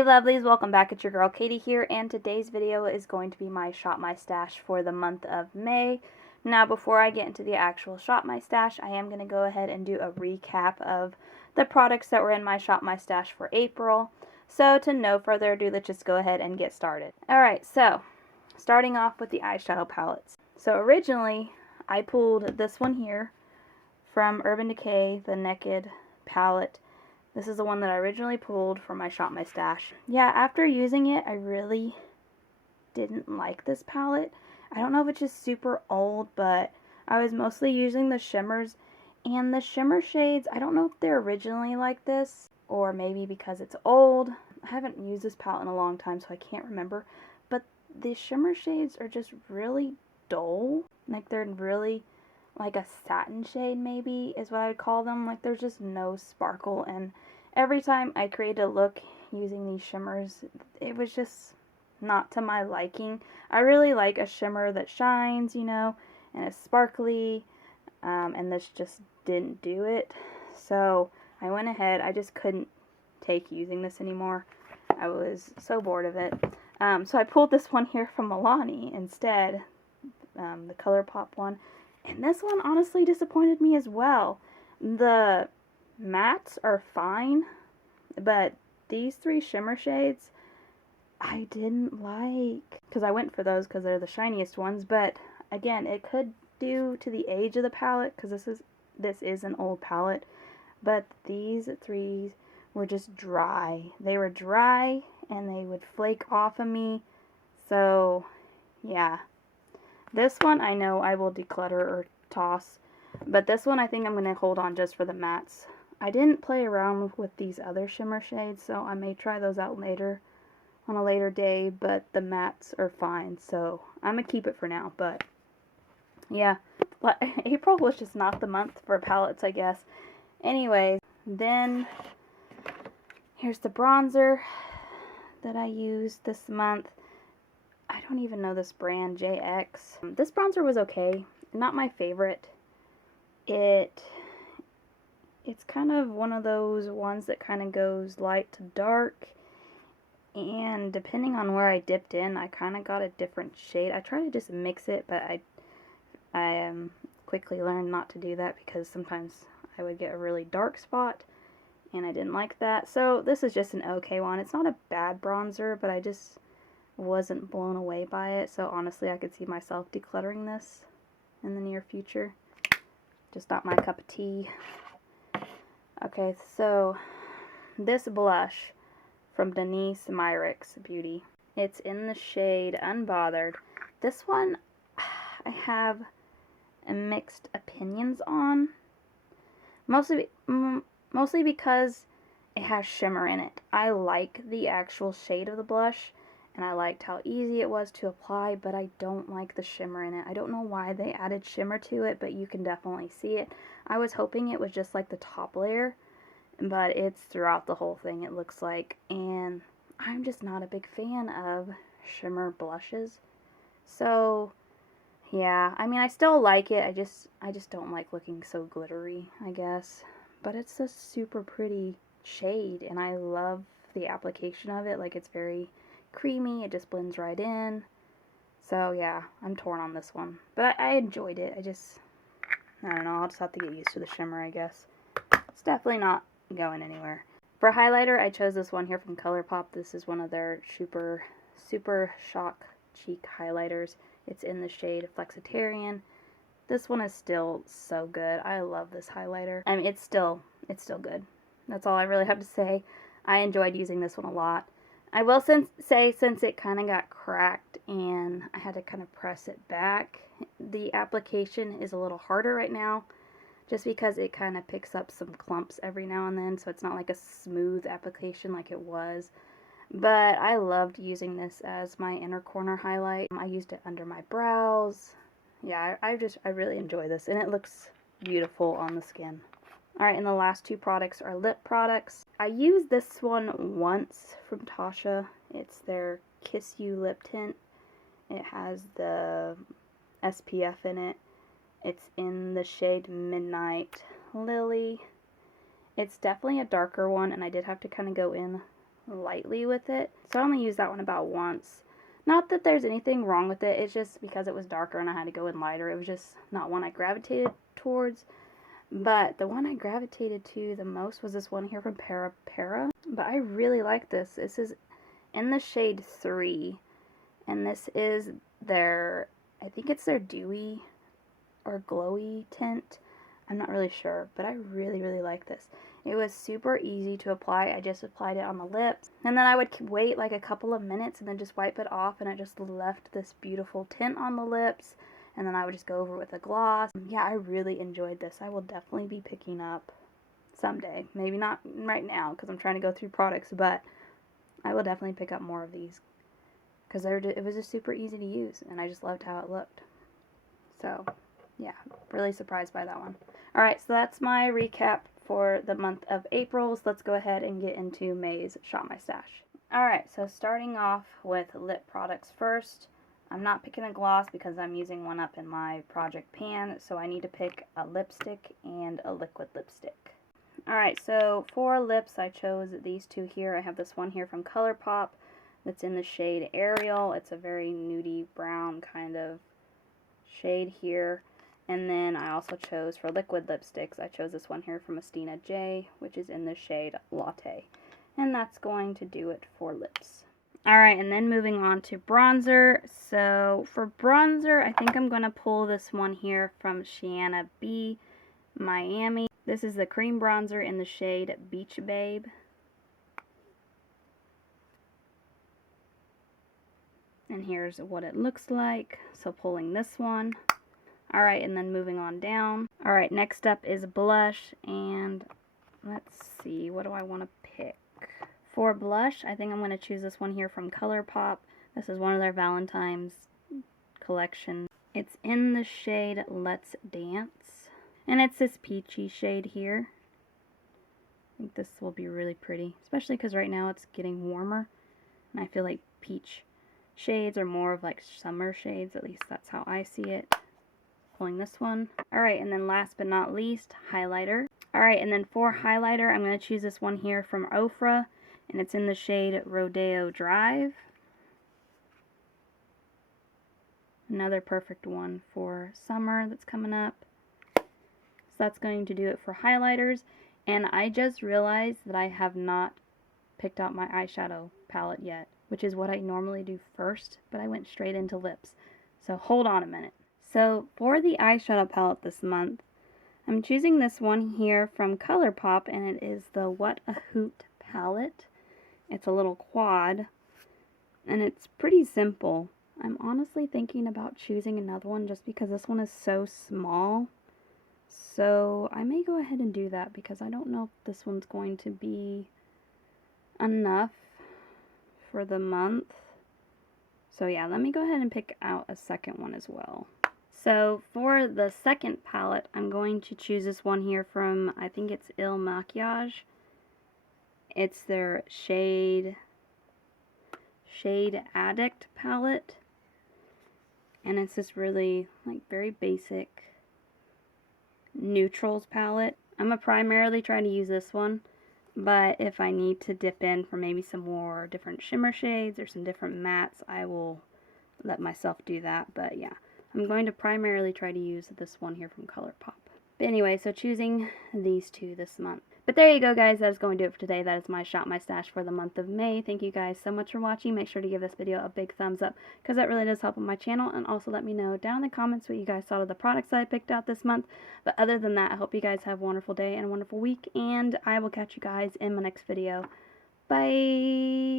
Hey lovelies, welcome back. It's your girl Katie here, and today's video is going to be my Shop My Stash for the month of May. Now before I get into the actual Shop My Stash, I am going to go ahead and do a recap of the products that were in my Shop My Stash for April. So to no further ado, let's just go ahead and get started. Alright, so starting off with the eyeshadow palettes. So originally I pulled this one here from Urban Decay, the Naked palette. This is the one that I originally pulled for my Shop My Stash. Yeah, after using it, I really didn't like this palette. I don't know if it's just super old, but I was mostly using the shimmers. And the shimmer shades, I don't know if they're originally like this, or maybe because it's old. I haven't used this palette in a long time, so I can't remember. But the shimmer shades are just really dull. Like, they're really like a satin shade, maybe is what I would call them. Like, there's just no sparkle, and every time I created a look using these shimmers, it was just not to my liking. I really like a shimmer that shines, you know, and is sparkly, and this just didn't do it. So I went ahead, I just couldn't take using this anymore. I was so bored of it. So I pulled this one here from Milani instead, the ColourPop one. And this one honestly disappointed me as well. The mattes are fine, but these three shimmer shades I didn't like. Because I went for those because they're the shiniest ones, but again, it could due to the age of the palette, because this is an old palette. But these three were just dry. They were dry and they would flake off of me. So yeah. This one I know I will declutter or toss, but this one I think I'm going to hold on just for the mattes. I didn't play around with these other shimmer shades, so I may try those out later, on a later day, but the mattes are fine, so I'm going to keep it for now. But yeah, April was just not the month for palettes, I guess. Anyways, then here's the bronzer that I used this month. I don't even know this brand, JX. This bronzer was okay. Not my favorite. It's kind of one of those ones that kind of goes light to dark. And depending on where I dipped in, I kind of got a different shade. I tried to just mix it, but I quickly learned not to do that because sometimes I would get a really dark spot. And I didn't like that. So this is just an okay one. It's not a bad bronzer, but I just wasn't blown away by it, so honestly I could see myself decluttering this in the near future. Just not my cup of tea. Okay, so this blush from Denise Myricks Beauty. It's in the shade Unbothered. This one I have mixed opinions on. Mostly because it has shimmer in it. I like the actual shade of the blush, and I liked how easy it was to apply, but I don't like the shimmer in it. I don't know why they added shimmer to it, but you can definitely see it. I was hoping it was just like the top layer, but it's throughout the whole thing, it looks like. And I'm just not a big fan of shimmer blushes. So yeah, I mean, I still like it. I just don't like looking so glittery, I guess. But it's a super pretty shade, and I love the application of it. Like, it's very creamy, it just blends right in. So yeah, I'm torn on this one, but I enjoyed it. I don't know, I'll just have to get used to the shimmer, I guess. It's definitely not going anywhere. For highlighter, I chose this one here from ColourPop. This is one of their super shock cheek highlighters. It's in the shade Flexitarian. This one is still so good. I love this highlighter. I mean, it's still good. That's all I really have to say. I enjoyed using this one a lot. I will say, since it kind of got cracked and I had to kind of press it back, the application is a little harder right now, just because it kind of picks up some clumps every now and then, so it's not like a smooth application like it was. But I loved using this as my inner corner highlight. I used it under my brows. Yeah, I really enjoy this, and it looks beautiful on the skin. Alright, and the last two products are lip products. I used this one once from Tasha. It's their Kiss You lip tint. It has the SPF in it. It's in the shade Midnight Lily. It's definitely a darker one, and I did have to kind of go in lightly with it. So I only used that one about once. Not that there's anything wrong with it, it's just because it was darker and I had to go in lighter. It was just not one I gravitated towards. But the one I gravitated to the most was this one here from Para Para. But I really like this. This is in the shade 3. And this is their, I think it's their dewy or glowy tint. I'm not really sure, but I really, really like this. It was super easy to apply. I just applied it on the lips. And then I would wait like a couple of minutes and then just wipe it off, and it just left this beautiful tint on the lips. And then I would just go over with a gloss. Yeah, I really enjoyed this. I will definitely be picking up someday. Maybe not right now because I'm trying to go through products, but I will definitely pick up more of these because it was just super easy to use, and I just loved how it looked. So, yeah, really surprised by that one. Alright, so that's my recap for the month of April. So let's go ahead and get into May's Shop My Stash. Alright, so starting off with lip products first. I'm not picking a gloss because I'm using one up in my project pan, so I need to pick a lipstick and a liquid lipstick. Alright, so for lips I chose these two here. I have this one here from ColourPop that's in the shade Ariel. It's a very nudie brown kind of shade here. And then I also chose for liquid lipsticks, I chose this one here from Estina J, which is in the shade Latte. And that's going to do it for lips. Alright, and then moving on to bronzer. So for bronzer, I think I'm going to pull this one here from Shiana B, Miami. This is the cream bronzer in the shade Beach Babe. And here's what it looks like. So pulling this one. Alright, and then moving on down. Alright, next up is blush, and let's see, what do I want to pick? For blush, I think I'm going to choose this one here from ColourPop. This is one of their Valentine's collection. It's in the shade Let's Dance, and it's this peachy shade here. I think this will be really pretty, especially because right now it's getting warmer, and I feel like peach shades are more of like summer shades, at least that's how I see it. Pulling this one. Alright, and then last but not least, highlighter. Alright, and then for highlighter, I'm going to choose this one here from Ofra, and it's in the shade Rodeo Drive. Another perfect one for summer that's coming up. So that's going to do it for highlighters, and I just realized that I have not picked out my eyeshadow palette yet, which is what I normally do first, but I went straight into lips. So hold on a minute. So for the eyeshadow palette this month, I'm choosing this one here from ColourPop, and it is the What a Hoot palette. It's a little quad, and it's pretty simple. I'm honestly thinking about choosing another one just because this one is so small. So I may go ahead and do that because I don't know if this one's going to be enough for the month. So yeah, let me go ahead and pick out a second one as well. So for the second palette, I'm going to choose this one here from, I think it's Il Makiage. It's their Shade Addict palette. And it's this really, like, very basic neutrals palette. I'm going to primarily try to use this one, but if I need to dip in for maybe some more different shimmer shades or some different mattes, I will let myself do that. But yeah, I'm going to primarily try to use this one here from ColourPop. But anyway, so choosing these two this month. But there you go, guys. That is going to do it for today. That is my Shop My Stash for the month of May. Thank you guys so much for watching. Make sure to give this video a big thumbs up because that really does help on my channel. And also let me know down in the comments what you guys thought of the products that I picked out this month. But other than that, I hope you guys have a wonderful day and a wonderful week. And I will catch you guys in my next video. Bye!